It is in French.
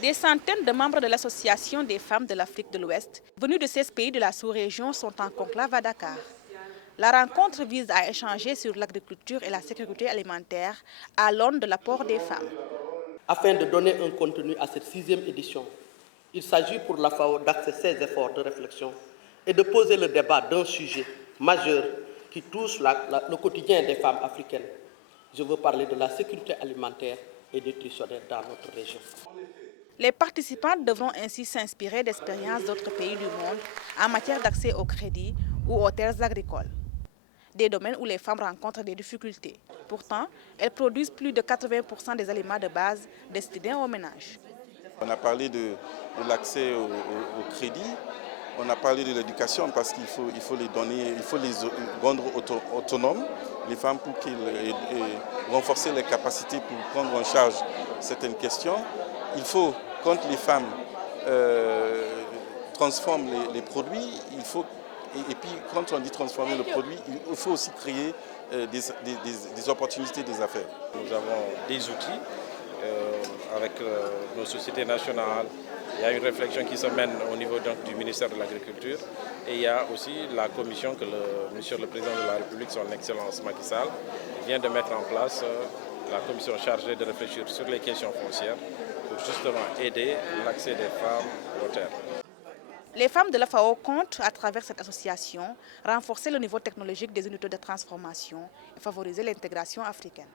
Des centaines de membres de l'Association des femmes de l'Afrique de l'Ouest, venus de 16 pays de la sous-région, sont en conclave à Dakar. La rencontre vise à échanger sur l'agriculture et la sécurité alimentaire à l'aune de l'apport des femmes. Afin de donner un contenu à cette 6e édition, il s'agit pour la FAO d'axer ses efforts de réflexion et de poser le débat d'un sujet majeur qui touche le quotidien des femmes africaines. Je veux parler de la sécurité alimentaire et nutritionnelle dans notre région. Les participants devront ainsi s'inspirer d'expériences d'autres pays du monde en matière d'accès au crédit ou aux terres agricoles. Des domaines où les femmes rencontrent des difficultés. Pourtant, elles produisent plus de 80% des aliments de base destinés aux ménages. On a parlé de l'accès au crédit, on a parlé de l'éducation parce qu'il faut les donner, il faut les rendre autonomes, les femmes, pour renforcer les capacités pour prendre en charge certaines questions. Il faut, quand les femmes transforment les produits, et puis quand on dit transformer le produit, il faut aussi créer des opportunités des affaires. Nous avons des outils avec nos sociétés nationales. Il y a une réflexion qui se mène au niveau du ministère de l'Agriculture et il y a aussi la commission que Monsieur le Président de la République, son Excellence Macky Sall, vient de mettre en place, la commission chargée de réfléchir sur les questions foncières pour justement aider l'accès des femmes aux terres. Les femmes de la FAO comptent, à travers cette association, renforcer le niveau technologique des unités de transformation et favoriser l'intégration africaine.